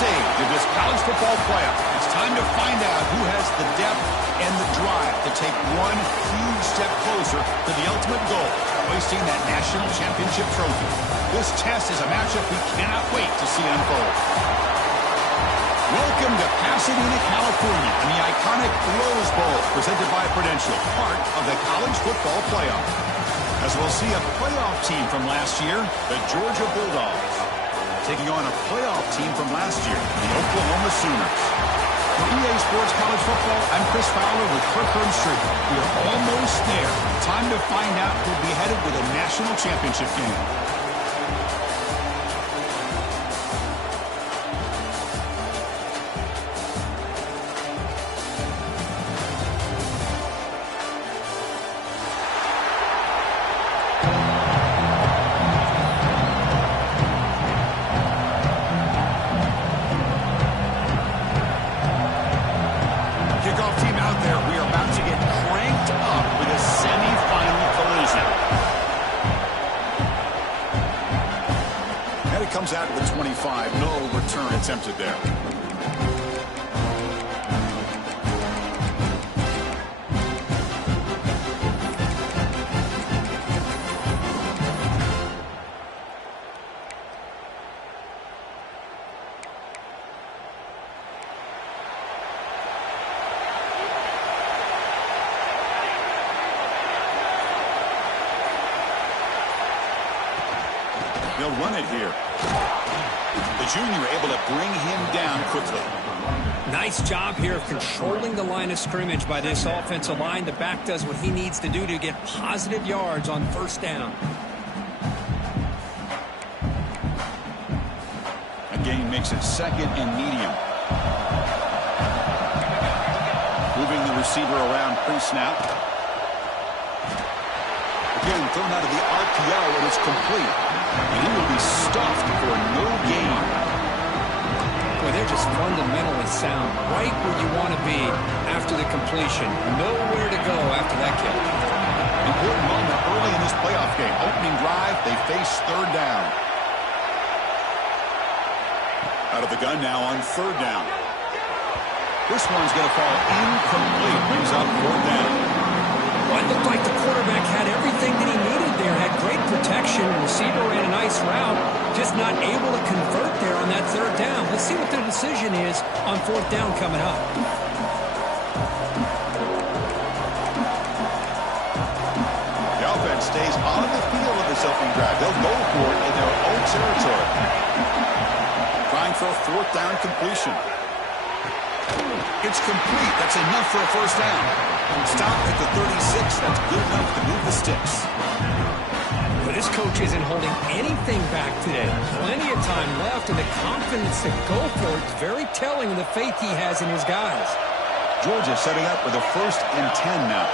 stage of this college football playoff. It's time to find out who has the depth and the drive to take one huge step closer to the ultimate goal, hoisting that national championship trophy. This test is a matchup we cannot wait to see unfold. Welcome to Pasadena, California, and the iconic Rose Bowl, presented by Prudential, part of the college football playoff. As we'll see a playoff team from last year, the Georgia Bulldogs, taking on a playoff team from last year, the Oklahoma Sooners. For EA Sports College Football, I'm Chris Fowler with Kirk Herbstreit. We are almost there. Time to find out who'll be headed to the national championship game. Comes out of the 25. No return attempted there. They'll run it here. The junior able to bring him down quickly. Nice job here of controlling the line of scrimmage by this offensive line. The back does what he needs to do to get positive yards on first down. Again, makes it second and medium. Moving the receiver around pre-snap. Again, thrown out of the RPO, and it's complete. And he will be stuffed for no gain. Boy, they're just fundamentally sound. Right where you want to be after the completion. Nowhere to go after that catch. Important moment early in this playoff game. Opening drive, they face third down. Out of the gun now on third down. This one's going to fall incomplete. Brings up fourth down. Well, it looked like the quarterback had everything that he needed there. Had great protection. Receiver ran a nice route. Just not able to convert there on that third down. Let's see what their decision is on fourth down coming up. The offense stays on the field of this opening drive. They'll go for it in their own territory. Trying for a fourth down completion. It's complete. That's enough for a first down. Stopped at the 36. That's good enough to move the sticks. But this coach isn't holding anything back today. Plenty of time left, and the confidence to go for it is very telling of the faith he has in his guys. Georgia setting up with a 1st and 10 now.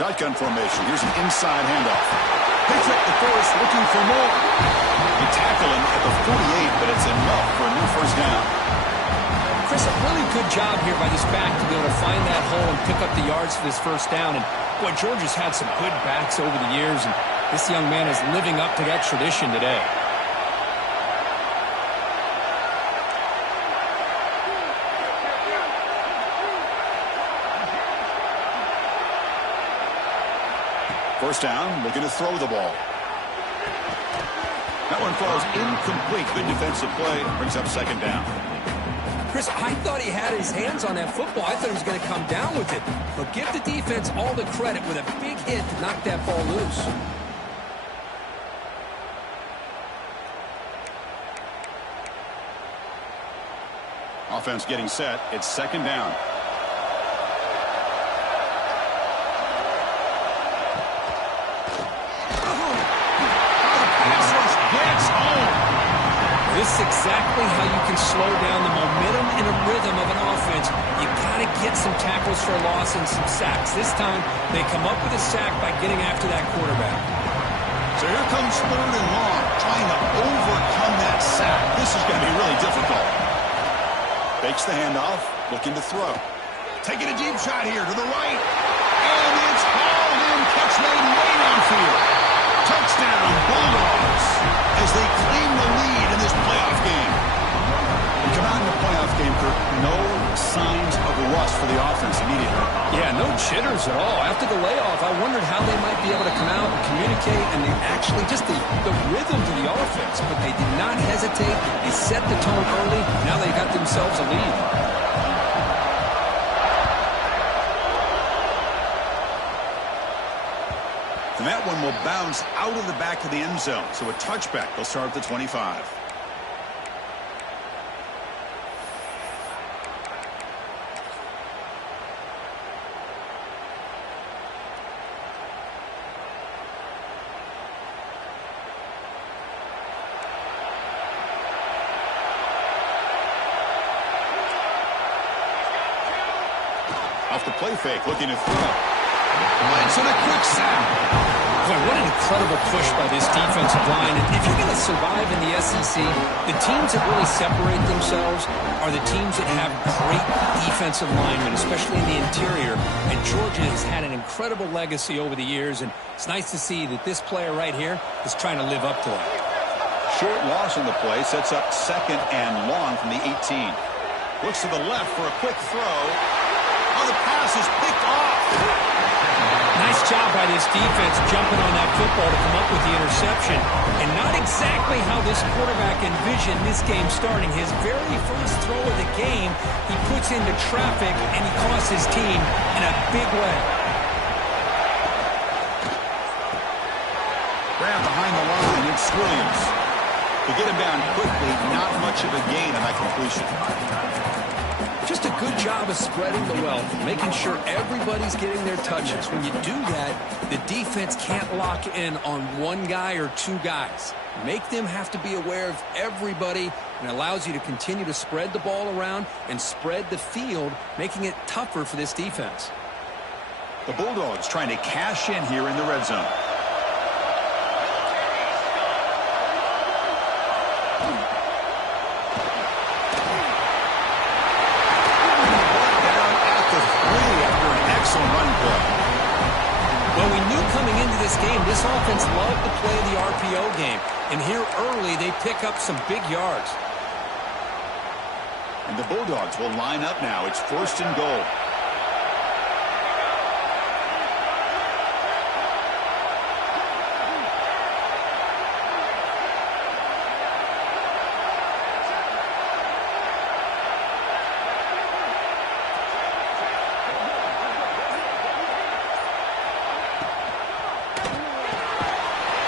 Shotgun formation. Here's an inside handoff. Picks up the force, looking for more. They tackle him at the 48, but it's enough for a new first down. Chris, a really good job here by this back to be able to find that hole and pick up the yards for this first down. And, boy, Georgia's had some good backs over the years, and this young man is living up to that tradition today. First down, looking to throw the ball. That one falls incomplete. Good defensive play. Brings up second down. Chris, I thought he had his hands on that football. I thought he was going to come down with it. But give the defense all the credit with a big hit to knock that ball loose. Offense getting set. It's second down. This is exactly how you can slow down the momentum and a rhythm of an offense. You got to get some tackles for a loss and some sacks. This time, they come up with a sack by getting after that quarterback. So here comes third and long, trying to overcome that sack. This is going to be really difficult. Fakes the handoff, looking to throw. Taking a deep shot here to the right. And it's hauled in. Catch made way downfield. Touchdown, Bulldogs, as they claim the lead in this playoff game. You come out in the playoff game, Kirk, no signs of rust for the offense immediately. Yeah, no jitters at all. After the layoff, I wondered how they might be able to come out and communicate and actually just the rhythm to the offense. But they did not hesitate. They set the tone early. Now they got themselves a lead. And that one will bounce out of the back of the end zone. So a touchback. They'll start at the 25. Off the play fake, looking to throw. Lance in a quick sack. Boy, what an incredible push by this defensive line. And if you're going to survive in the SEC, the teams that really separate themselves are the teams that have great defensive linemen, especially in the interior. And Georgia has had an incredible legacy over the years, and it's nice to see that this player right here is trying to live up to that. Short loss on the play, sets up second and long from the 18. Looks to the left for a quick throw. Oh, the pass is picked off. Nice job by this defense jumping on that football to come up with the interception. And not exactly how this quarterback envisioned this game starting. His very first throw of the game, he puts into traffic, and he costs his team in a big way. Grab behind the line, it's Williams. To get him down quickly, not much of a gain on that completion. Just a good job of spreading the wealth, making sure everybody's getting their touches. When you do that, the defense can't lock in on one guy or two guys. Make them have to be aware of everybody, and allows you to continue to spread the ball around and spread the field, making it tougher for this defense. The Bulldogs trying to cash in here in the red zone. Well, we knew coming into this game, this offense loved to play the RPO game. And here early, they pick up some big yards. And the Bulldogs will line up now. It's first and goal.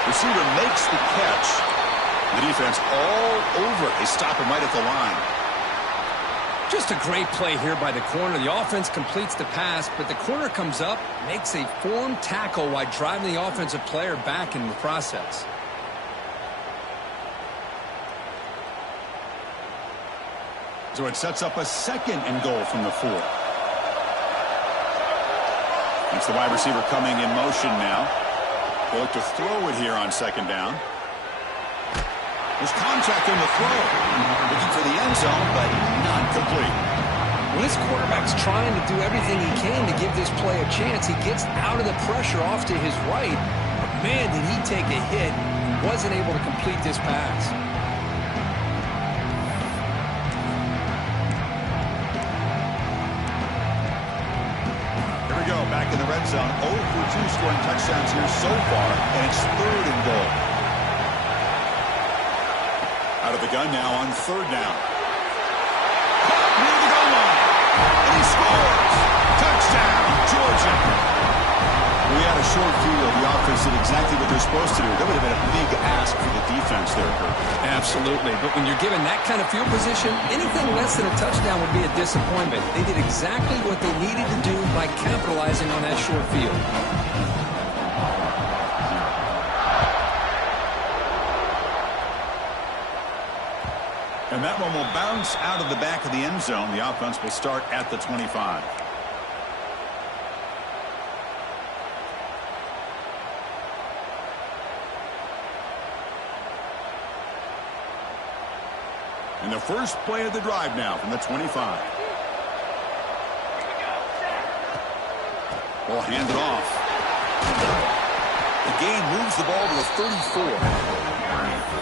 Receiver makes the catch. The defense all over. They stop him right at the line. Just a great play here by the corner. The offense completes the pass, but the corner comes up, makes a form tackle while driving the offensive player back in the process. So it sets up a second and goal from the 4. It's the wide receiver coming in motion now. They look to throw it here on second down. There's contact on the throw. Looking for the end zone, but not complete. When this quarterback's trying to do everything he can to give this play a chance, he gets out of the pressure off to his right. But man, did he take a hit. He wasn't able to complete this pass. Back in the red zone, 0 for 2 scoring touchdowns here so far, and it's third and goal. Out of the gun now on third down. Caught near the goal line, and he scores! Touchdown, Georgia! We had a short field. The offense did exactly what they're supposed to do. That would have been a big ask for the defense there, Kirk. Absolutely. But when you're given that kind of field position, anything less than a touchdown would be a disappointment. They did exactly what they needed to do by capitalizing on that short field. And that one will bounce out of the back of the end zone. The offense will start at the 25. And the first play of the drive now from the 25. Ball handed off. The gain moves the ball to the 34.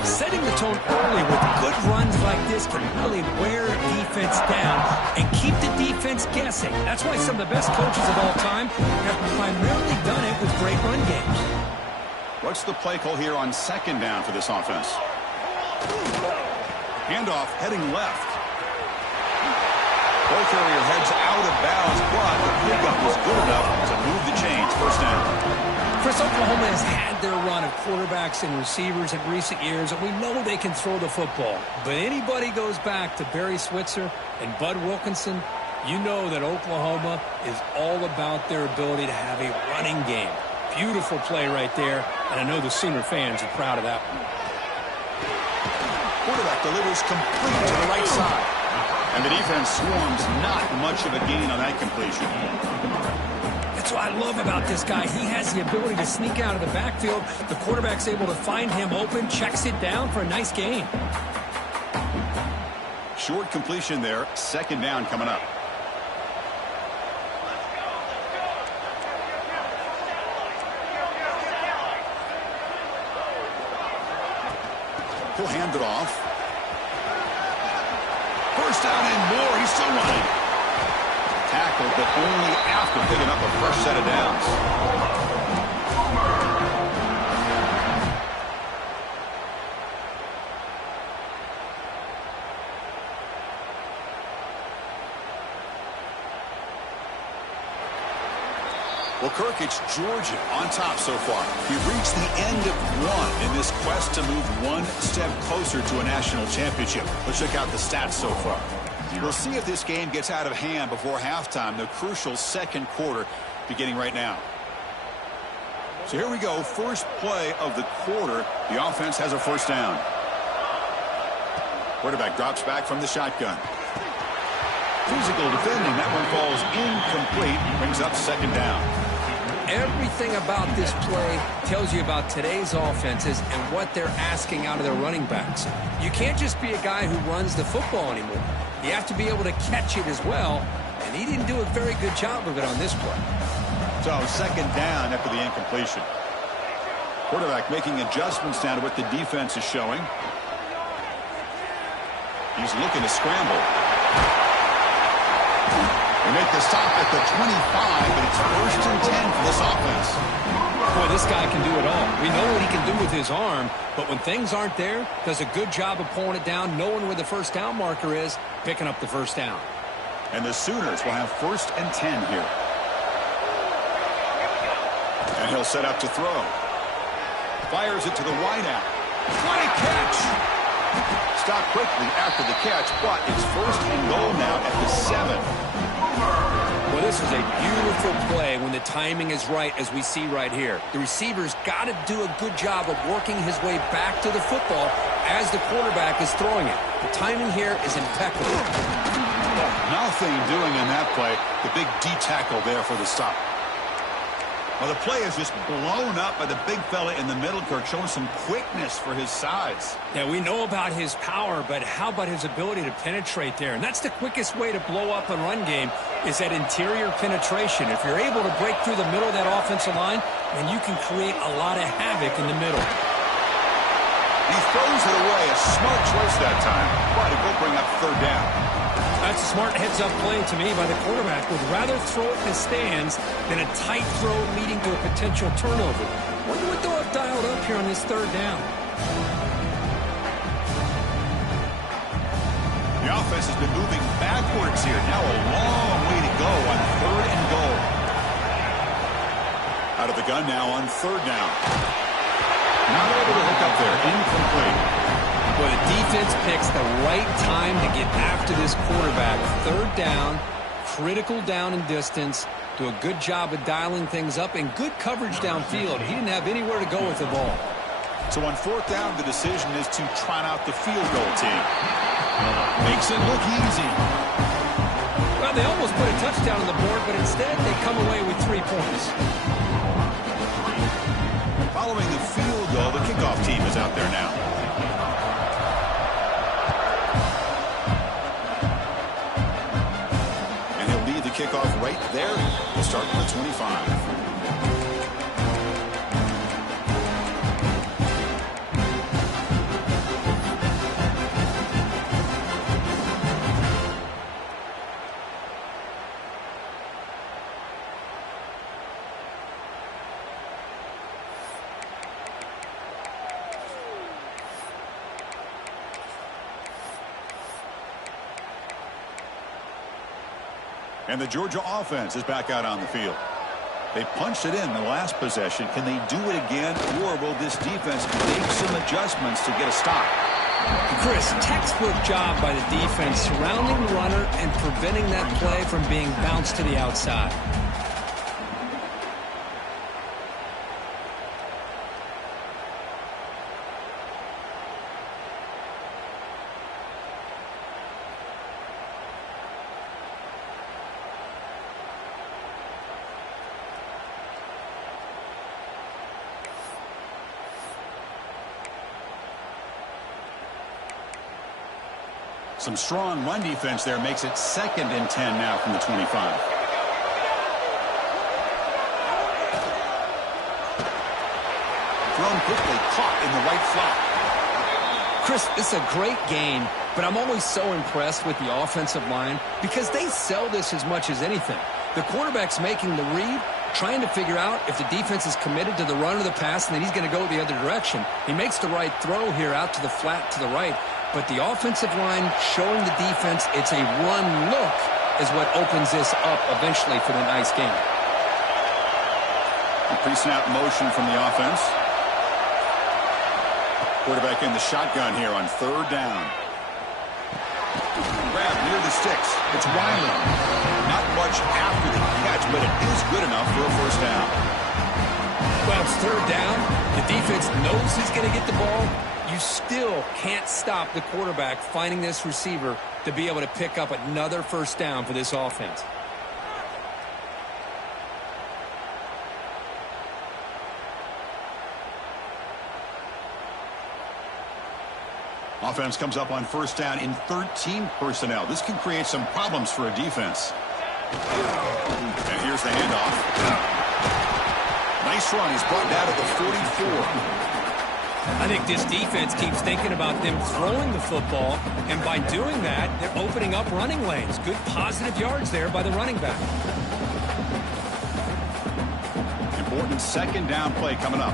Setting the tone early with good runs like this can really wear a defense down and keep the defense guessing. That's why some of the best coaches of all time have primarily done it with great run games. What's the play call here on second down for this offense? Handoff heading left. Ball carrier heads out of bounds, but the pickup was good enough to move the chains. First down. Chris, Oklahoma has had their run of quarterbacks and receivers in recent years, and we know they can throw the football. But anybody goes back to Barry Switzer and Bud Wilkinson, you know that Oklahoma is all about their ability to have a running game. Beautiful play right there, and I know the Sooner fans are proud of that one. Quarterback delivers complete to the right side. And the defense swarms, not much of a gain on that completion. That's what I love about this guy. He has the ability to sneak out of the backfield. The quarterback's able to find him open, checks it down for a nice gain. Short completion there. Second down coming up. He'll hand it off. First down and more. He's still running. Tackled, but only after picking up a fresh set of downs. Well, Kirk, it's Georgia on top so far. We've reached the end of one in this quest to move one step closer to a national championship. Let's check out the stats so far. We'll see if this game gets out of hand before halftime, the crucial second quarter beginning right now. So here we go, first play of the quarter. The offense has a first down. Quarterback drops back from the shotgun. Physical defending, that one falls incomplete, brings up second down. Everything about this play tells you about today's offenses and what they're asking out of their running backs. You can't just be a guy who runs the football anymore. You have to be able to catch it as well, and he didn't do a very good job of it on this play. So second down after the incompletion. Quarterback making adjustments down to what the defense is showing. He's looking to scramble. They make the stop at the 25, but it's first and 10 for this offense. Boy, this guy can do it all. We know what he can do with his arm, but when things aren't there, does a good job of pulling it down, knowing where the first down marker is, picking up the first down. And the Sooners will have first and 10 here. And he'll set up to throw. Fires it to the wideout. What a catch! Stop quickly after the catch, but it's first and goal now at the 7. Well, this is a beautiful play when the timing is right, as we see right here. The receiver's got to do a good job of working his way back to the football as the quarterback is throwing it. The timing here is impeccable. Nothing doing in that play. The big D tackle there for the stop. Well, the play is just blown up by the big fella in the middle, Kirk, showing some quickness for his size. Yeah, we know about his power, but how about his ability to penetrate there? And that's the quickest way to blow up a run game, is that interior penetration. If you're able to break through the middle of that offensive line, then you can create a lot of havoc in the middle. He throws it away. A smart choice that time, but it will bring up third down. That's a smart heads-up play to me by the quarterback. Would rather throw it in the stands than a tight throw leading to a potential turnover. Wonder what they'll have dialed up here on this third down. The offense has been moving backwards here. Now a long way to go on third and goal. Out of the gun now on third down. Not able to hook up there. Incomplete. Well, the defense picks the right time to get after this quarterback. Third down, critical down and distance. Do a good job of dialing things up and good coverage downfield. He didn't have anywhere to go with the ball. So on fourth down, the decision is to trot out the field goal team. Makes it look easy. Well, they almost put a touchdown on the board, but instead they come away with 3 points. Following the field goal, the kickoff team is out there now. there. We'll start with the 25. And the Georgia offense is back out on the field. They punched it in the last possession. Can they do it again, or will this defense make some adjustments to get a stop? Chris, textbook job by the defense surrounding the runner and preventing that play from being bounced to the outside. Some strong run defense there makes it 2nd and 10 now from the 25. Thrown quickly, caught in the right flat. Chris, it's a great game, but I'm always so impressed with the offensive line because they sell this as much as anything. The quarterback's making the read, trying to figure out if the defense is committed to the run or the pass, and then he's going to go the other direction. He makes the right throw here out to the flat to the right. But the offensive line showing the defense it's a run look is what opens this up eventually for the nice game. A pre-snap motion from the offense. Quarterback in the shotgun here on 3rd down. Grab near the sticks. It's Wiley. Not much after the catch, but it is good enough for a 1st down. Well, it's 3rd down. The defense knows he's going to get the ball. You still can't stop the quarterback finding this receiver to be able to pick up another 1st down for this offense. Offense comes up on 1st down in 13 personnel. This can create some problems for a defense. And here's the handoff. Nice run. He's brought down to the 44. I think this defense keeps thinking about them throwing the football, and by doing that, they're opening up running lanes. Good positive yards there by the running back. Important 2nd down play coming up.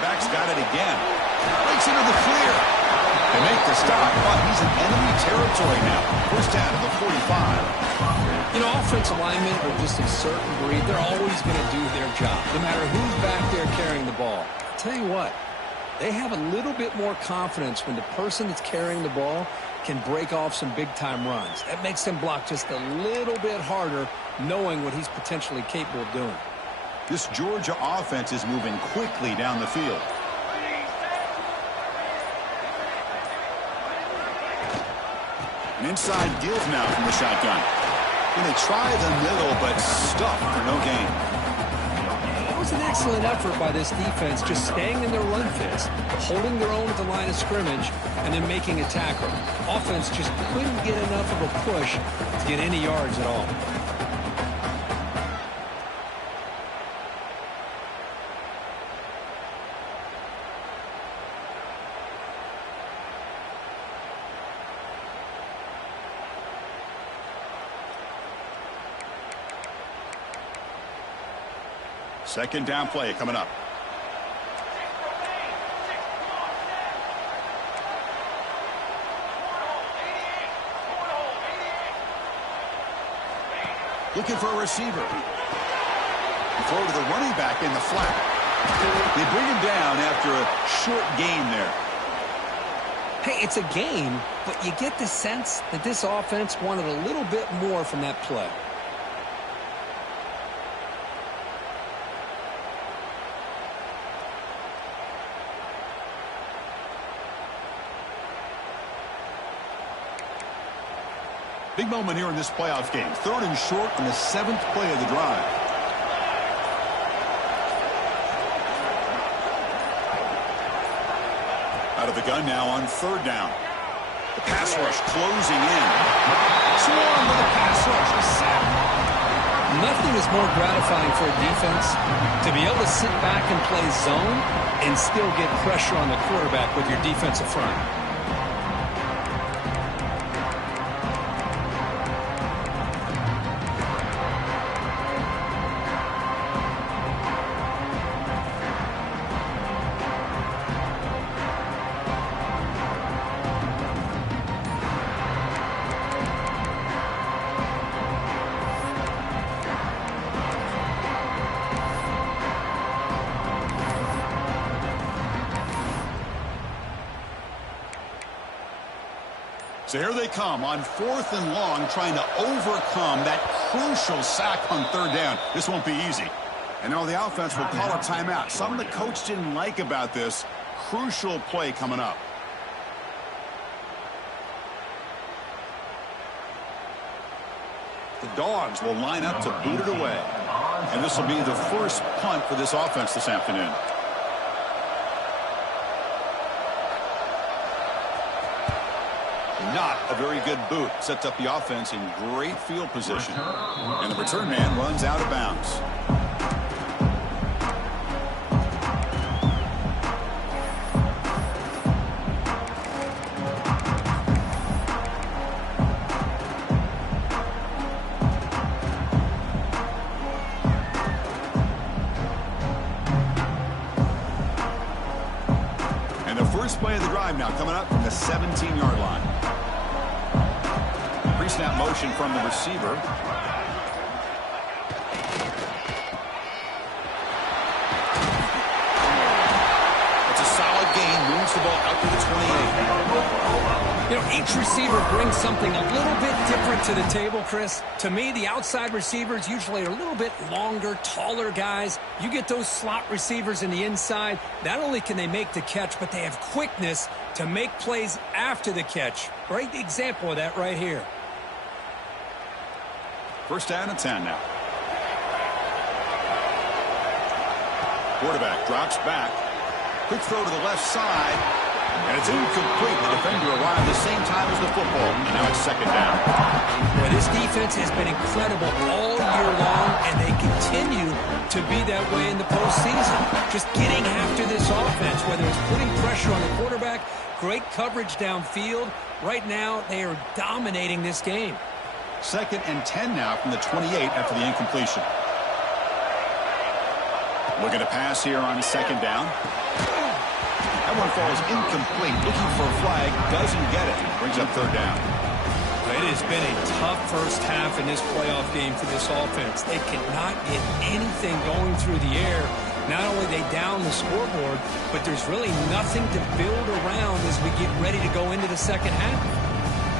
Back's got it again. Breaks into the clear. They make the stop, but he's in enemy territory now. 1st down to the 45. You know, offensive linemen are just a certain breed. They're always going to do their job, no matter who's back there carrying the ball. I'll tell you what, they have a little bit more confidence when the person that's carrying the ball can break off some big-time runs. That makes them block just a little bit harder, knowing what he's potentially capable of doing. This Georgia offense is moving quickly down the field. An inside give now from the shotgun. And they try the middle, but stuffed for no gain. It was an excellent effort by this defense, just staying in their run fist, holding their own at the line of scrimmage, and then making a tackle. Offense just couldn't get enough of a push to get any yards at all. Second down play coming up. Looking for a receiver. Throw to the running back in the flat. They bring him down after a short gain there. Hey, it's a game, but you get the sense that this offense wanted a little bit more from that play. Big moment here in this playoff game. 3rd and short on the 7th play of the drive. Out of the gun now on 3rd down. The pass rush closing in. Swarm with a pass rush. A sack. Nothing is more gratifying for a defense to be able to sit back and play zone and still get pressure on the quarterback with your defensive front. So here they come on 4th and long, trying to overcome that crucial sack on 3rd down. This won't be easy. And now the offense will call a timeout. Something the coach didn't like about this crucial play coming up. The Dogs will line up to boot it away. And this will be the first punt for this offense this afternoon. Not a very good boot. Sets up the offense in great field position. And the return man runs out of bounds. And the first play of the drive now coming up from the 17-yard line. Pre-snap motion from the receiver. It's a solid gain. Moves the ball out to the 28. You know, each receiver brings something a little bit different to the table, Chris. To me, the outside receivers usually are a little bit longer, taller guys. You get those slot receivers in the inside. Not only can they make the catch, but they have quickness to make plays after the catch. Great example of that right here. First down and 10 now. Quarterback drops back. Quick throw to the left side. And it's incomplete. The defender arrived the same time as the football. And now it's 2nd down. Well, this defense has been incredible all year long, and they continue to be that way in the postseason. Just getting after this offense, whether it's putting pressure on the quarterback, great coverage downfield. Right now, they are dominating this game. 2nd and 10 now from the 28 after the incompletion. Looking to pass here on 2nd down. That one falls incomplete. Looking for a flag. Doesn't get it. Brings up 3rd down. It has been a tough first half in this playoff game for this offense. They cannot get anything going through the air. Not only they down the scoreboard, but there's really nothing to build around as we get ready to go into the second half.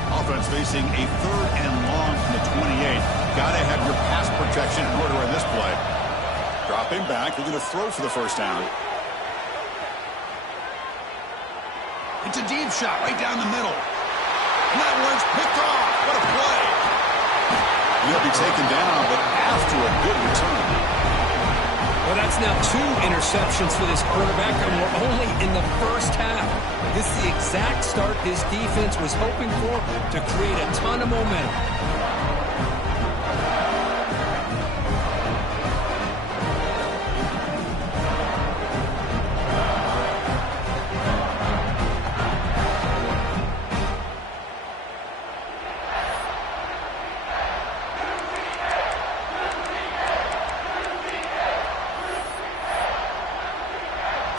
Offense facing a 3rd and long from the 28. Got to have your pass protection in order in this play. Dropping back, looking to throw for the first down. It's a deep shot right down the middle. And that one's picked off. What a play. He'll be taken down, but after a good return. Well, that's now 2 interceptions for this quarterback, and we're only in the first half. This is the exact start this defense was hoping for to create a ton of momentum.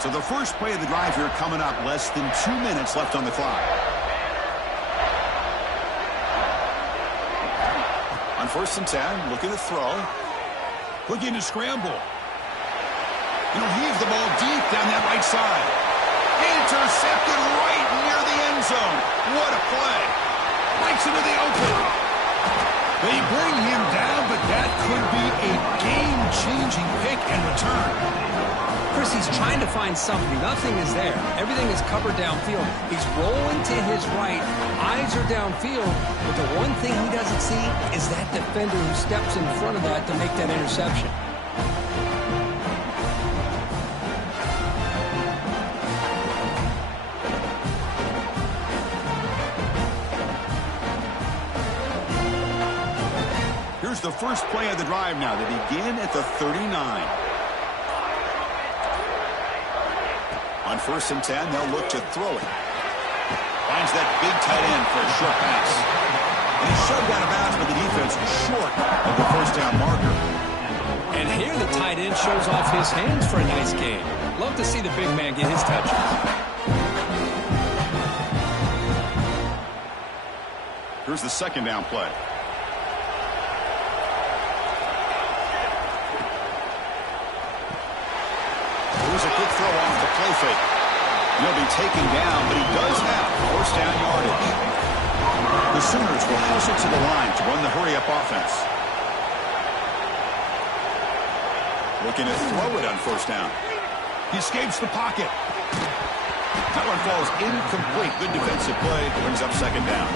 So the first play of the drive here coming up, less than 2 minutes left on the clock. On 1st and 10, looking to throw. Looking to scramble. He'll heave the ball deep down that right side. Intercepted right near the end zone. What a play. Breaks into the open. They bring him down, but that could be a game-changing pick and return. Chris, he's trying to find something. Nothing is there. Everything is covered downfield. He's rolling to his right. Eyes are downfield. But the one thing he doesn't see is that defender who steps in front of that to make that interception. Here's the first play of the drive now. They begin at the 39. On 1st and 10, they'll look to throw it. Finds that big tight end for a short pass. And he's shoved out of bounds with the defense short of the first down marker. And here the tight end shows off his hands for a nice game. Love to see the big man get his touches. Here's the second down play. Here's a quick throw off the play fake. He'll be taken down, but he does have first down yardage. The Sooners will hustle to the line to run the hurry-up offense. Looking to throw it on first down. He escapes the pocket. That one falls incomplete. Good defensive play. Brings up second down.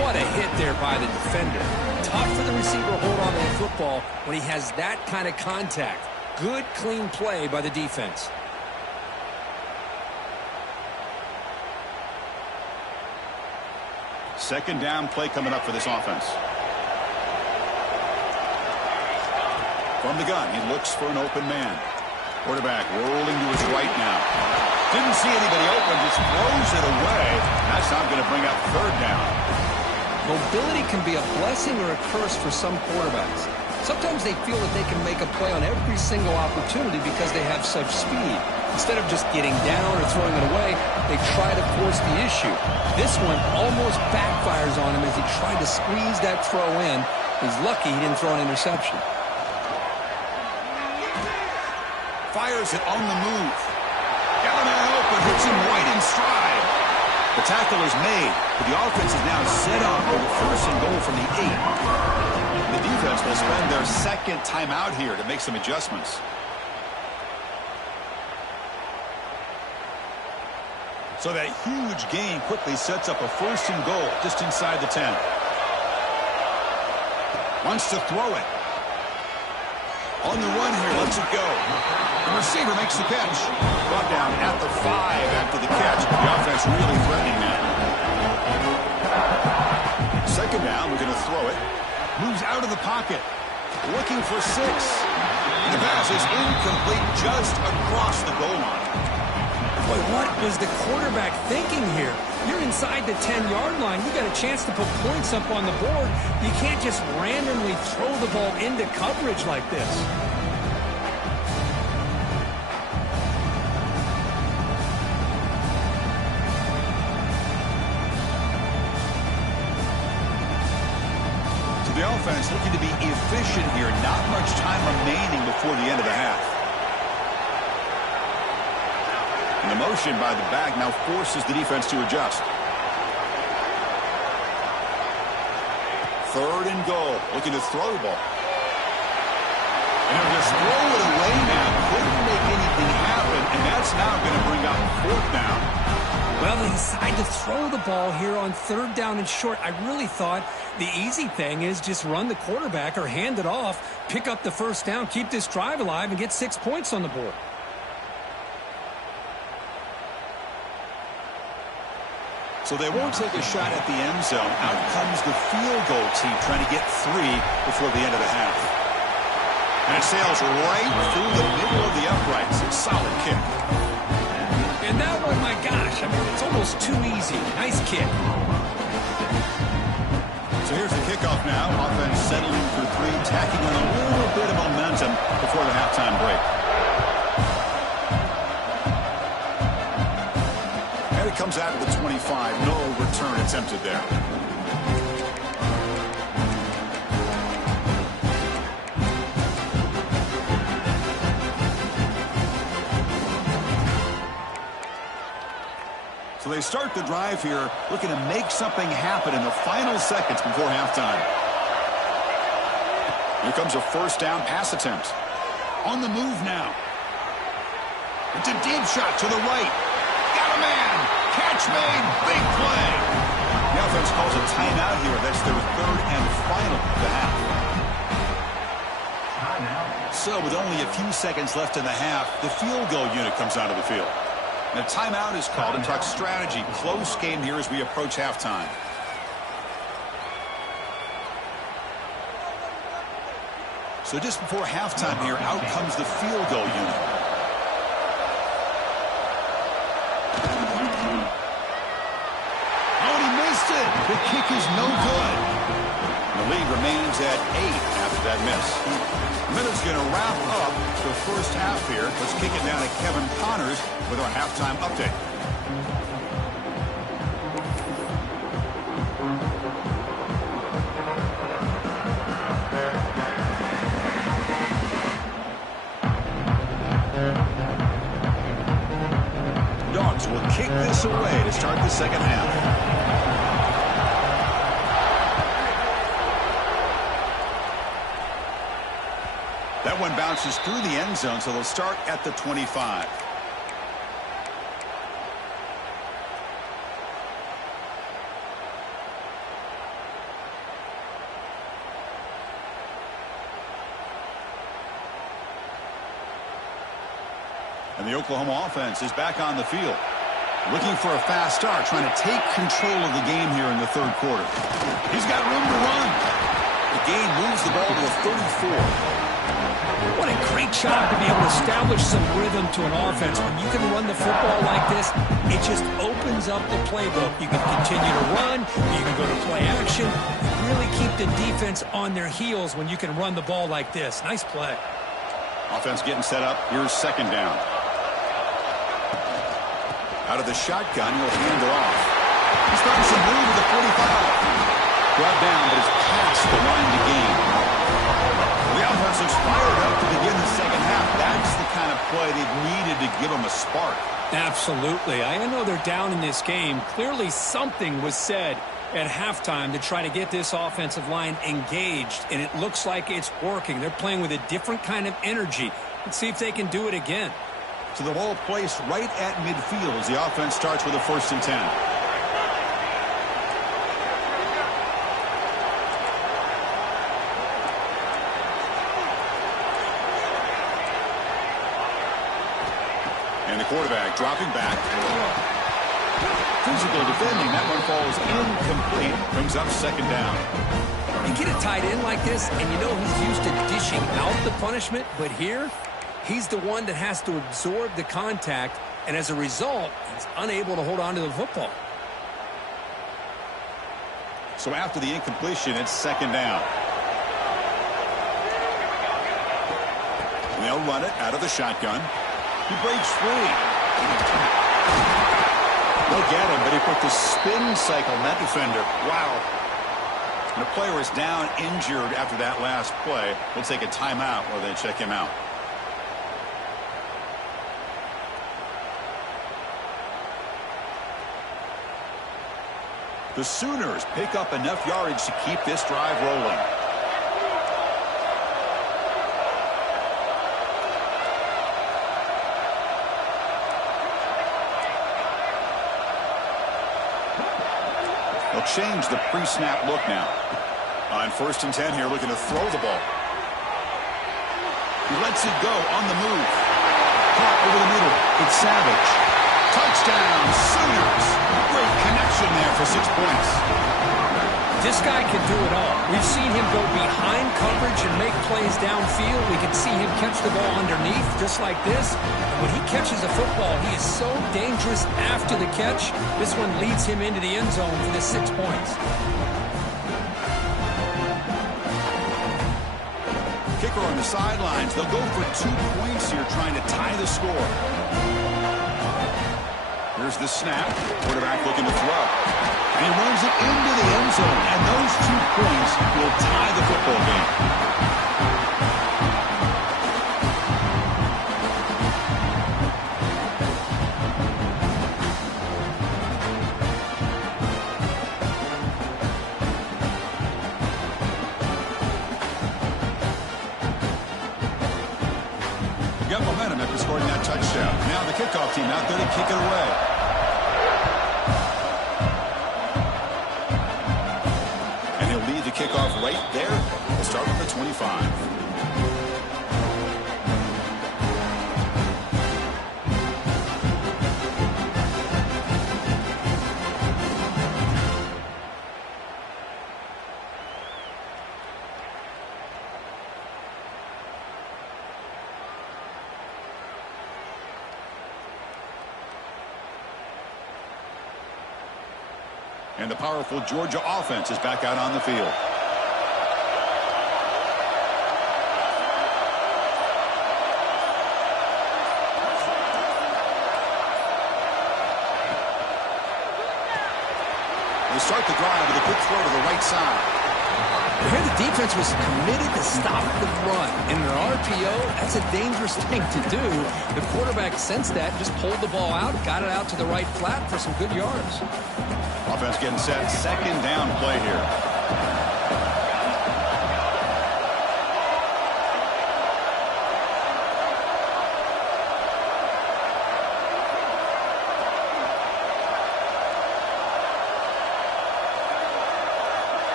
What a hit there by the defender. Tough for the receiver to hold on to the football when he has that kind of contact. Good, clean play by the defense. Second down play coming up for this offense. From the gun, he looks for an open man. Quarterback rolling to his right now. Didn't see anybody open, just throws it away. That's not going to bring up third down. Mobility can be a blessing or a curse for some quarterbacks. Sometimes they feel that they can make a play on every single opportunity because they have such speed. Instead of just getting down or throwing it away, they try to force the issue. This one almost backfires on him as he tried to squeeze that throw in. He's lucky he didn't throw an interception. Fires it on the move. Got a man open, hits him right in stride. The tackle is made, but the offense is now set up for the first and goal from the 8. The defense will spend their second timeout here to make some adjustments. So that huge gain quickly sets up a first and goal just inside the 10. Wants to throw it. On the run here, lets it go. The receiver makes the catch. Brought down at the 5 after the catch. The offense really threatening now. Second down, we're going to throw it. Moves out of the pocket. Looking for 6. The pass is incomplete just across the goal line. Boy, what was the quarterback thinking here? You're inside the 10-yard line. You got a chance to put points up on the board. You can't just randomly throw the ball into coverage like this. The offense looking to be efficient here. Not much time remaining before the end of the half. And the motion by the back now forces the defense to adjust. Third and goal. Looking to throw the ball. And they'll just throw it away now. Couldn't make anything happen. And that's now going to bring up fourth down. Well, they decide to throw the ball here on third down and short. I really thought the easy thing is just run the quarterback or hand it off, pick up the first down, keep this drive alive, and get 6 points on the board. So they won't take a shot at the end zone. Out comes the field goal team trying to get 3 before the end of the half. And it sails right through the middle of the uprights. It's a solid kick. And that one, my gosh, I mean, it's almost too easy. Nice kick. So here's the kickoff now. Offense settling for 3, tacking on a little bit of momentum before the halftime break. And it comes out of the 25. No return attempted there. So they start the drive here, looking to make something happen in the final seconds before halftime. Here comes a first down pass attempt. On the move now. It's a deep shot to the right. Got a man. Catch made. Big play. The offense calls a timeout here. That's their third and final of the half. So with only a few seconds left in the half, the field goal unit comes out of the field. And a timeout is called and talk strategy. Close game here as we approach halftime. So just before halftime here, out comes the field goal unit. Oh, he missed it. The kick is no good. The lead remains at 8 after that miss. Minute's going to wrap up the first half here. Let's kick it down to Kevin Connors with our halftime update. Dogs will kick this away to start the second half. That one bounces through the end zone, so they'll start at the 25. And the Oklahoma offense is back on the field. Looking for a fast start, trying to take control of the game here in the third quarter. He's got room to run. The gain moves the ball to the 34. What a great job to be able to establish some rhythm to an offense. When you can run the football like this, it just opens up the playbook. You can continue to run. You can go to play action. Really keep the defense on their heels when you can run the ball like this. Nice play. Offense getting set up. Here's second down. Out of the shotgun, he'll hand it off. He's found some room at the 45. Brought down, but is past the line to gain. The offense is fired up to begin the second half. That's the kind of play they've needed to give them a spark. Absolutely. I know they're down in this game. Clearly something was said at halftime to try to get this offensive line engaged, and it looks like it's working. They're playing with a different kind of energy. Let's see if they can do it again. So the ball placed right at midfield as the offense starts with a 1st and 10. And the quarterback dropping back. Physical defending. That one falls incomplete. Brings up second down. You get a tight end like this, and you know he's used to dishing out the punishment, but here, he's the one that has to absorb the contact, and as a result, he's unable to hold on to the football. So after the incompletion, it's second down. And they'll run it out of the shotgun. He breaks free. They'll get him, but he put the spin cycle on that defender. Wow. And the player is down injured after that last play. We'll take a timeout while they check him out. The Sooners pick up enough yardage to keep this drive rolling. They'll change the pre-snap look now. On 1st and 10 here, looking to throw the ball. He lets it go on the move. Caught over the middle. It's Savage. Touchdown, Sooners. Great connection there for 6 points. This guy can do it all. We've seen him go behind coverage and make plays downfield. We can see him catch the ball underneath just like this. And when he catches a football, he is so dangerous after the catch. This one leads him into the end zone for the 6 points. Kicker on the sidelines. They'll go for 2 points here, trying to tie the score. Here's the snap. Quarterback looking to throw. And he runs it into the end zone. And those 2 points will tie the football game. Got momentum after scoring that touchdown. Now the kickoff team out there to kick it away. And he'll lead the kickoff right there. We'll start with the 25. And the powerful Georgia offense is back out on the field. They start the drive with a quick throw to the right side. Here the defense was committed to stop the run. In an RPO, that's a dangerous thing to do. The quarterback sensed that, just pulled the ball out, got it out to the right flat for some good yards. Offense getting set. Second down play here.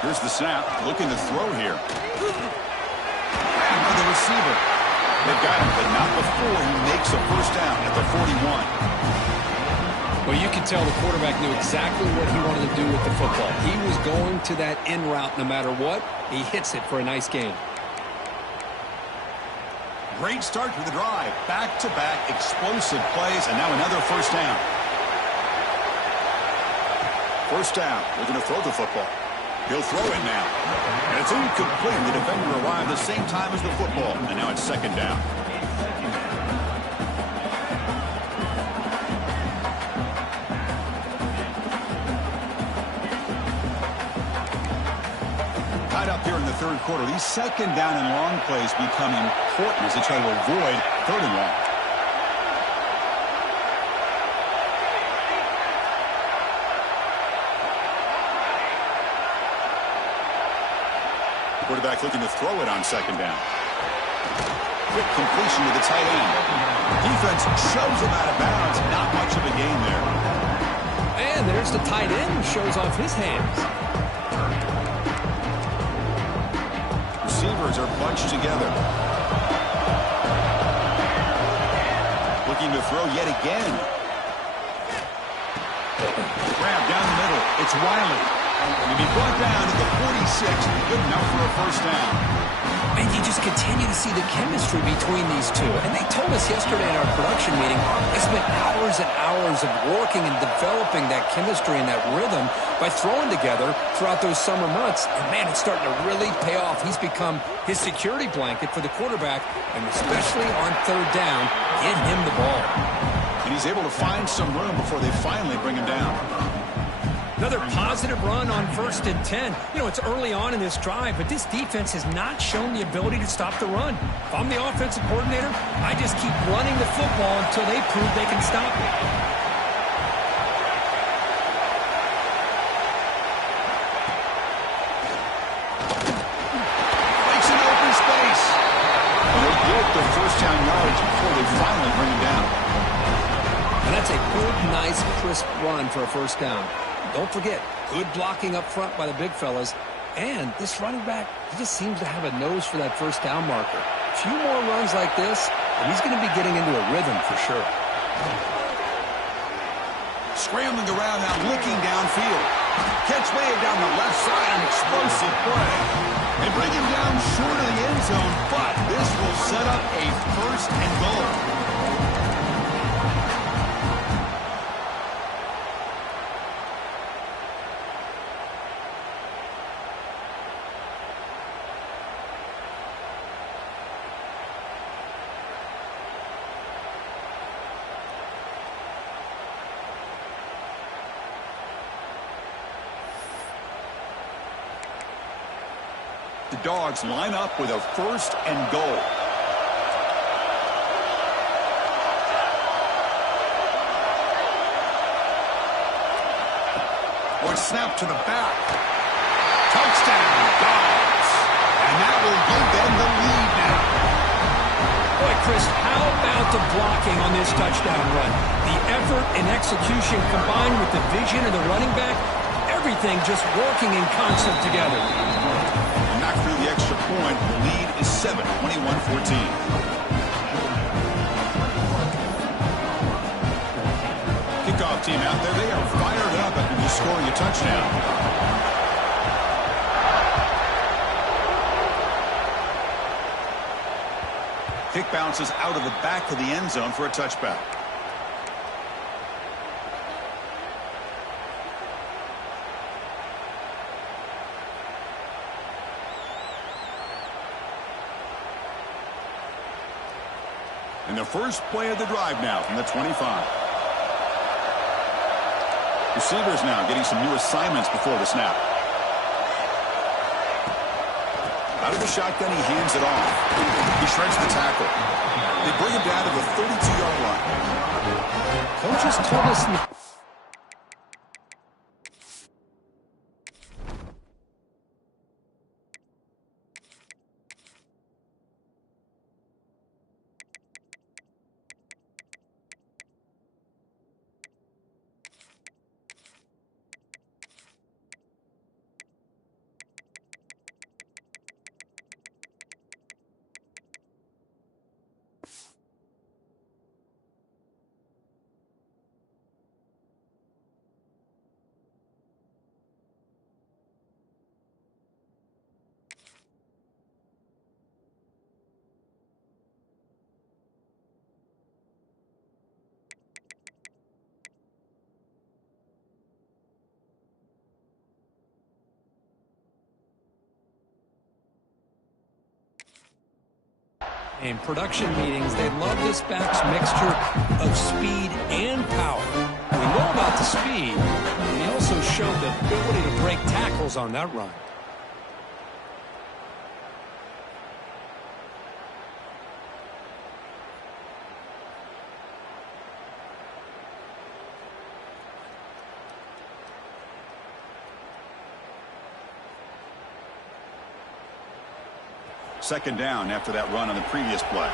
Here's the snap, looking to throw here. Back to the receiver. They've got him, but not before he makes a first down at the 41. Well, you can tell the quarterback knew exactly what he wanted to do with the football. He was going to that in route no matter what. He hits it for a nice gain. Great start to the drive. Back-to-back explosive plays, and now another first down. First down. We're going to throw the football. He'll throw it now. And it's incomplete. The defender arrived the same time as the football. And now it's second down. Tied up here in the third quarter. These second down and long plays become important as they try to avoid third and long. Quarterback looking to throw it on second down. Quick completion to the tight end. Defense shoves him out of bounds. Not much of a gain there. And there's the tight end who shows off his hands. Receivers are bunched together. Looking to throw yet again. Grab down the middle. It's Wiley. And he brought down to the 46, good enough for a first down. And you just continue to see the chemistry between these two. And they told us yesterday in our production meeting, they spent hours and hours of working and developing that chemistry and that rhythm by throwing together throughout those summer months. And, man, it's starting to really pay off. He's become his security blanket for the quarterback, and especially on third down, get him the ball. And he's able to find some room before they finally bring him down. Another positive run on 1st and 10. You know, it's early on in this drive, but this defense has not shown the ability to stop the run. If I'm the offensive coordinator, I just keep running the football until they prove they can stop it. Makes an open space. And they get the first down yards before they finally bring him down. And that's a good, nice, crisp run for a first down. Don't forget, good blocking up front by the big fellas. And this running back, he just seems to have a nose for that first down marker. A few more runs like this, and he's going to be getting into a rhythm for sure. Scrambling around now, looking downfield. Catch made down the left side, an explosive play. They bring him down short of the end zone, but this will set up a first and goal. The Dogs line up with a first and goal. Or snap to the back. Touchdown, Dogs. And that will give them the lead now. Boy, Chris, how about the blocking on this touchdown run? The effort and execution combined with the vision of the running back, everything just working in concert together. Knock through the extra point. The lead is 7, 21-14. Kickoff team out there. They are fired up after just scoring a touchdown. Kick bounces out of the back of the end zone for a touchback. And the first play of the drive now from the 25. Receivers now getting some new assignments before the snap. Out of the shotgun, he hands it off. He shreds the tackle. They bring him down to the 32-yard line. Coaches told us... In production meetings, they love this back's mixture of speed and power. We know about the speed, and he also showed the ability to break tackles on that run. Second down after that run on the previous play.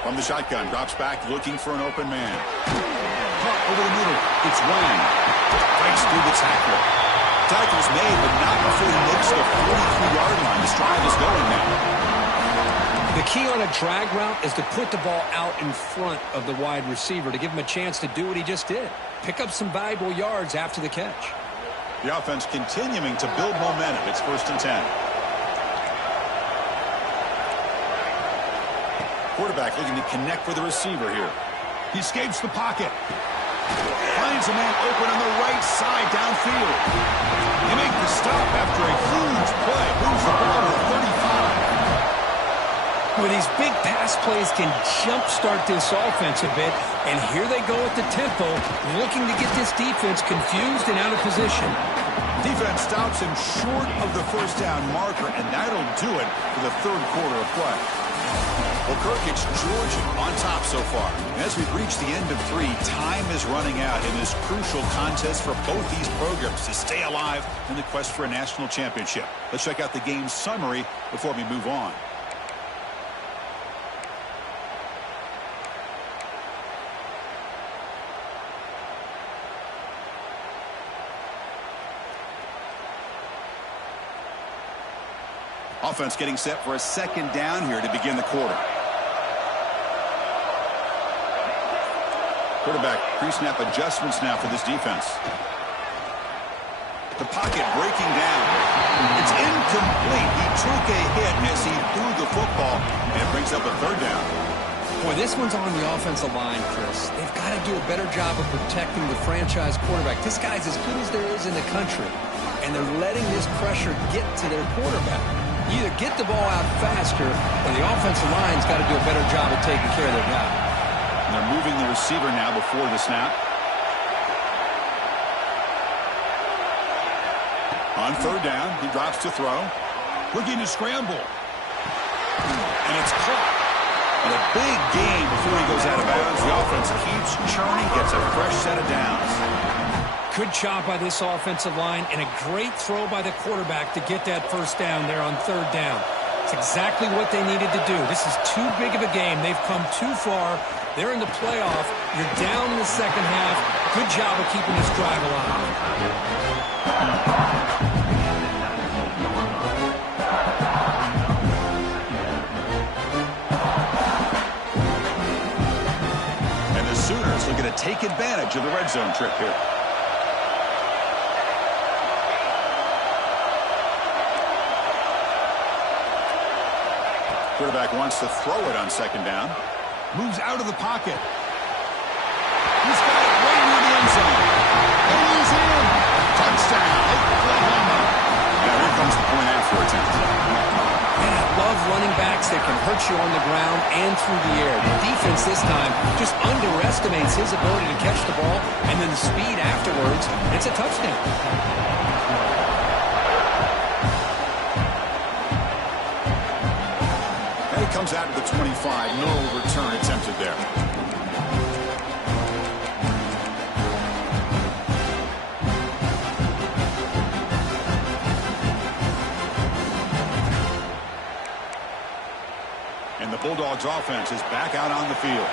From the shotgun, drops back looking for an open man. Caught over the middle. It's Wang. Breaks through the tackle. Tackle's made, but not before he makes the 43-yard line. This drive is going now. The key on a drag route is to put the ball out in front of the wide receiver to give him a chance to do what he just did. Pick up some valuable yards after the catch. The offense continuing to build momentum. It's 1st and 10. Quarterback looking to connect with the receiver here. He escapes the pocket. Finds a man open on the right side downfield. They make the stop after a huge play. Moves the ball to 35. Well, these big pass plays can jumpstart this offense a bit, and here they go at the tempo, looking to get this defense confused and out of position. Defense stops him short of the first down marker, and that'll do it for the third quarter of play. Well, Kirk, it's Georgia on top so far. As we've reached the end of 3, time is running out in this crucial contest for both these programs to stay alive in the quest for a national championship. Let's check out the game's summary before we move on. Offense getting set for a second down here to begin the quarter. Quarterback pre-snap adjustments now for this defense. The pocket breaking down. It's incomplete. He took a hit as he threw the football, and it brings up a third down. Boy, this one's on the offensive line, Chris. They've got to do a better job of protecting the franchise quarterback. This guy's as good as there is in the country, and they're letting this pressure get to their quarterback. Either get the ball out faster, or the offensive line's got to do a better job of taking care of their guy. And they're moving the receiver now before the snap. On third down, he drops to throw. Looking to scramble. And it's caught. And a big gain before he goes out of bounds. The offense keeps churning, gets a fresh set of downs. Good job by this offensive line, and a great throw by the quarterback to get that first down there on third down. It's exactly what they needed to do. This is too big of a game. They've come too far. They're in the playoff. You're down in the second half. Good job of keeping this drive alive. And the Sooners looking to take advantage of the red zone trip here. Quarterback wants to throw it on second down. Moves out of the pocket. He's got it right near the end zone. And he's in. Touchdown, Oklahoma. Now here comes the point after attempt. get you on the ground and through the air. The defense this time just underestimates his ability to catch the ball, and then the speed afterwards, it's a touchdown. And he comes out to the 25. No return attempted there. And the Bulldogs offense is back out on the field.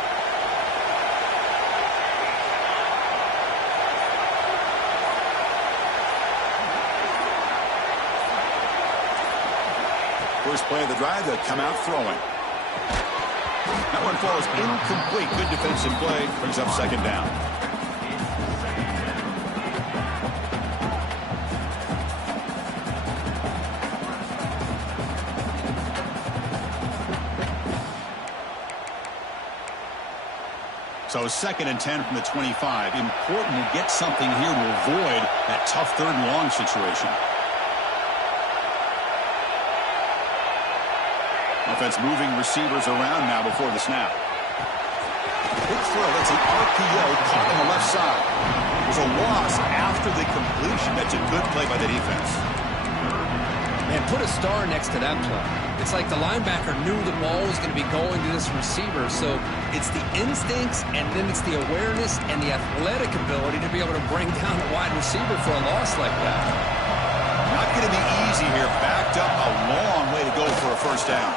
First play of the drive, they'll come out throwing. That one falls incomplete. Good defensive play. Brings up second down. So 2nd and 10 from the 25. Important to get something here to avoid that tough 3rd and long situation. Offense moving receivers around now before the snap. Big throw. That's an RPO caught on the left side. There's a loss after the completion. That's a good play by the defense. Man, put a star next to that play. It's like the linebacker knew the ball was going to be going to this receiver, so it's the instincts and then it's the awareness and the athletic ability to be able to bring down a wide receiver for a loss like that. Not going to be easy here. Backed up a long way to go for a first down.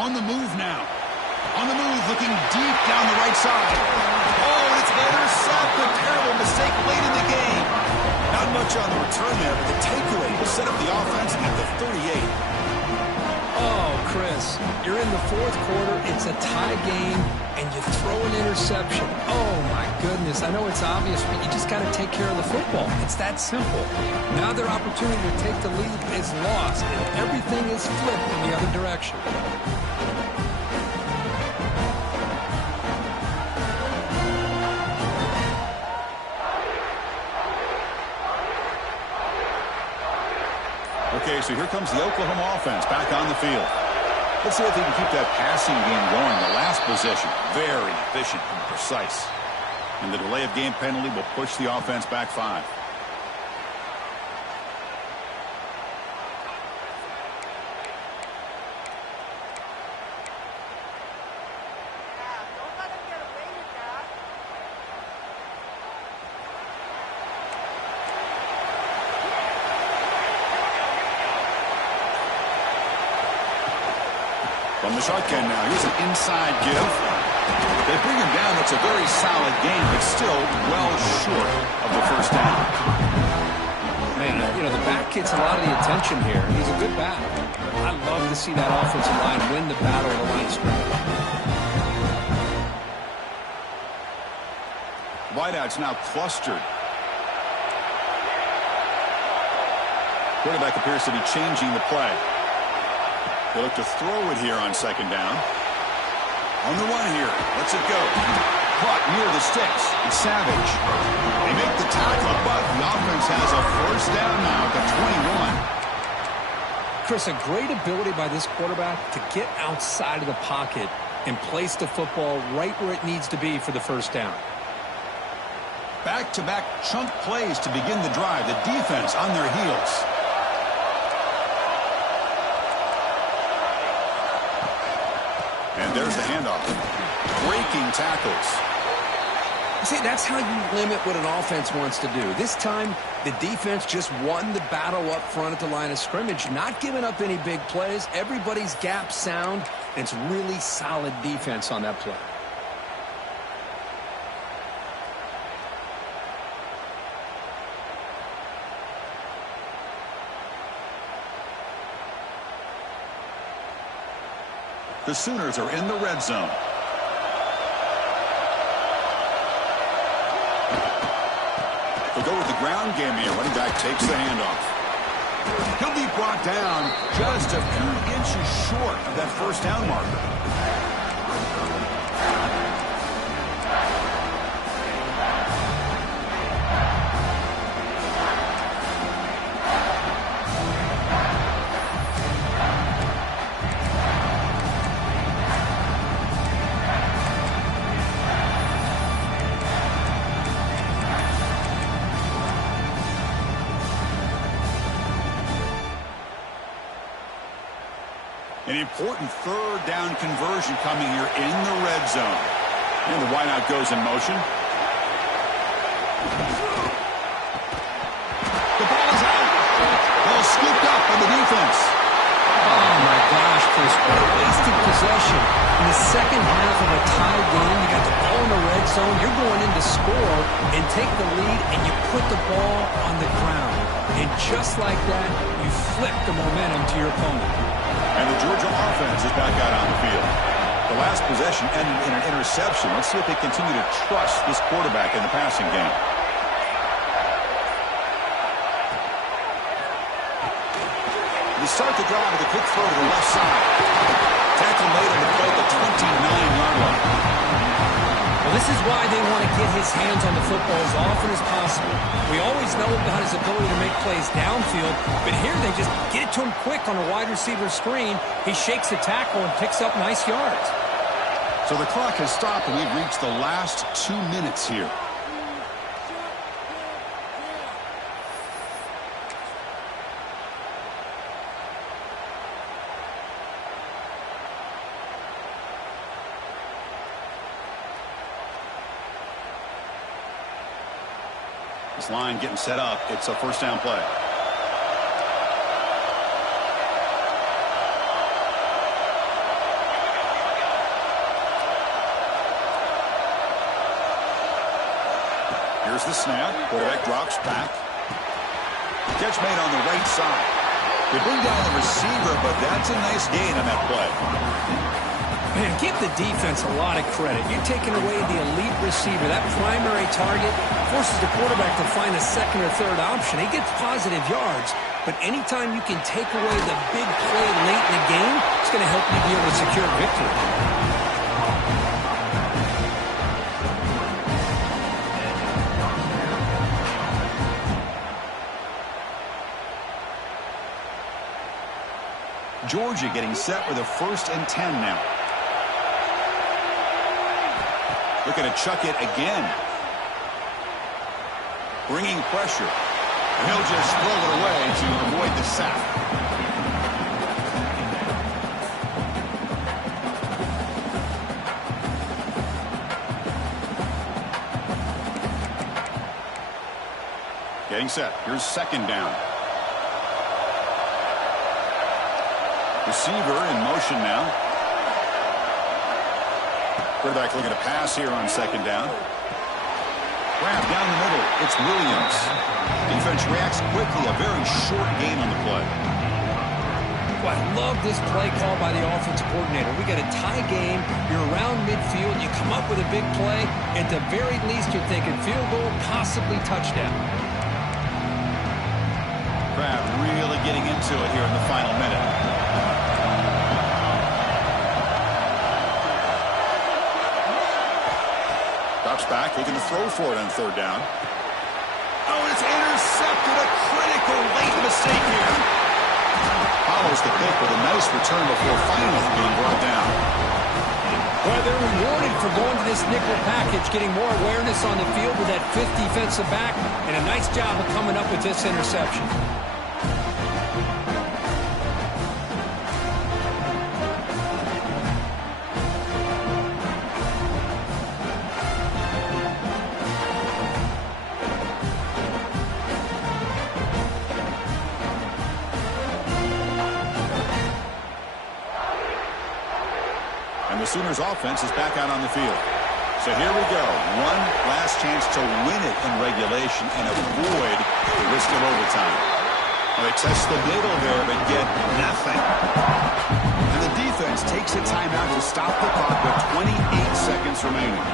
On the move now. On the move, looking deep down the right side. Oh, and it's intercepted. A terrible mistake late in the game. Not much on the return there, but the takeaway will set up the offense at the 38. Oh, Chris, you're in the 4th quarter. It's a tie game, and you throw an interception. Oh, my goodness. I know it's obvious, but you just got to take care of the football. It's that simple. Now their opportunity to take the lead is lost, and everything is flipped in the other direction. Okay, so here comes the Oklahoma offense back on the field. Let's see if they can keep that passing game going. The last possession, very efficient and precise. And the delay of game penalty will push the offense back 5. From the shotgun now, here's an inside give. They bring him down. It's a very solid game, but still well short of the first down. Man, you know, the back gets a lot of the attention here. He's a good back. I love to see that offensive line win the battle of the line of scrimmage. Wideouts now clustered. Quarterback appears to be changing the play. They look to throw it here on 2nd down. On the run here. Lets it go. Caught near the sticks. It's Savage. They make the tackle, but the offense has a first down now at the 21. Chris, a great ability by this quarterback to get outside of the pocket and place the football right where it needs to be for the first down. Back-to-back chunk plays to begin the drive. The defense on their heels. And there's the handoff. Breaking tackles. See, that's how you limit what an offense wants to do. This time, the defense just won the battle up front at the line of scrimmage, not giving up any big plays. Everybody's gap sound, and it's really solid defense on that play. The Sooners are in the red zone. They'll go with the ground game here. Running back takes the handoff. He'll be brought down just a few inches short of that first down marker. An important third down conversion coming here in the red zone. And the wideout goes in motion. The ball is out. Ball scooped up by the defense. Oh, my gosh, Chris. What a wasted possession. In the second half of a tie game, you got the ball in the red zone. You're going in to score and take the lead, and you put the ball on the ground. And just like that, you flip the momentum to your opponent. And the Georgia offense is back out on the field. The last possession ended in an interception. Let's see if they continue to trust this quarterback in the passing game. They start the drive with a quick throw to the left side. Tackle made on the play at the 29-yard line. Well, this is why they want to get his hands on the football as often as possible. We always know about his ability to make plays downfield, but here they just get it to him quick on a wide receiver screen. He shakes the tackle and picks up nice yards. So the clock has stopped, and we've reached the last 2 minutes here. This line getting set up. It's a first down play. Here's the snap. Quarterback drops back. Catch made on the right side. They bring down the receiver, but that's a nice gain on that play. Man, give the defense a lot of credit. You're taking away the elite receiver. That primary target forces the quarterback to find a second or third option. He gets positive yards, but anytime you can take away the big play late in the game, it's going to help you be able to secure victory. Georgia getting set with a 1st and 10 now. Looking to chuck it again. Bringing pressure. And he'll just throw it away to avoid the sack. Getting set. Here's 2nd down. Receiver in motion now. Quarterback looking to pass here on 2nd down. Grab down the middle. It's Williams. Defense reacts quickly. A very short gain on the play. Well, I love this play call by the offensive coordinator. We got a tie game. You're around midfield. You come up with a big play. At the very least, you're thinking field goal, possibly touchdown. Crab really getting into it here in the final minute. Drops back, looking to throw for it on 3rd down. Oh, it's intercepted. A critical late mistake here. Follows the pick with a nice return before finally being brought down. Well, they're rewarded for going to this nickel package, getting more awareness on the field with that 5th defensive back, and a nice job of coming up with this interception. And the Sooners offense is back out on the field. So here we go. One last chance to win it in regulation and avoid the risk of overtime. Well, they test the middle there, but get nothing. And the defense takes a timeout to stop the clock with 28 seconds remaining.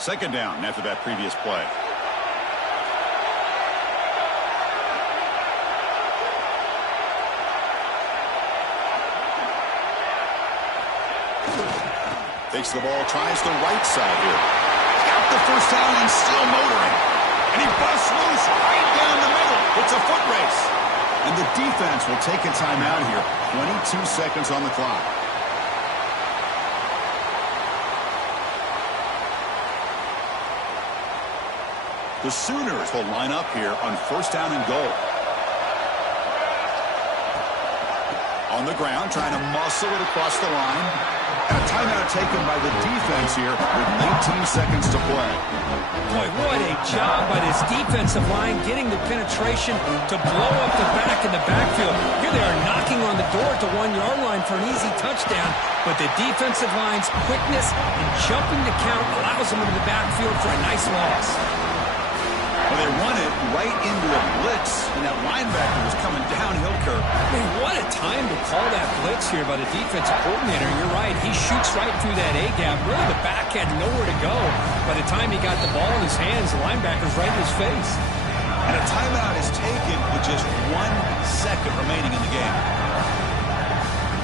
Second down after that previous play. Takes the ball, tries the right side here. Got the first down and still motoring. And he busts loose right down the middle. It's a foot race. And the defense will take a timeout here. 22 seconds on the clock. The Sooners will line up here on first down and goal. On the ground, trying to muscle it across the line. And a timeout taken by the defense here with 19 seconds to play. Boy, what a job by this defensive line getting the penetration to blow up the back in the backfield. Here they are knocking on the door at the 1-yard line for an easy touchdown. But the defensive line's quickness and jumping the count allows them into the backfield for a nice loss. Well, they run it right into a blitz, and that linebacker was coming downhill, Kirk. Man, what a time to call that blitz here by the defensive coordinator. You're right. He shoots right through that A-gap. Really, the back had nowhere to go. By the time he got the ball in his hands, the linebacker's right in his face. And a timeout is taken with just 1 second remaining in the game.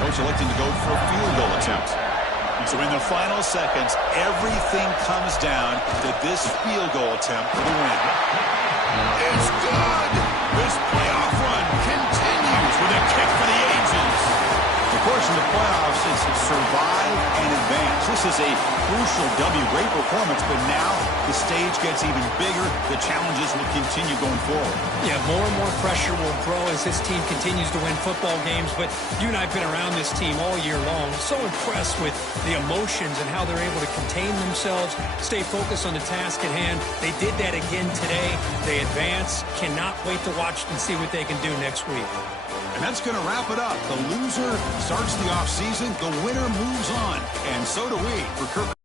Coach electing to go for a field goal attempt. So in the final seconds, everything comes down to this field goal attempt for the win. It's good! This playoff run continues with a kick for the ages. Of course, in the playoffs, it's survive and advance. This is a crucial W. Great performance, but now the stage gets even bigger. The challenges will continue going forward. Yeah, more and more pressure will grow as this team continues to win football games. But you and I have been around this team all year long. So impressed with the emotions and how they're able to contain themselves, stay focused on the task at hand. They did that again today. They advance. Cannot wait to watch and see what they can do next week. And that's going to wrap it up. The loser starts the offseason. The winner moves on. And so do we. For Kirk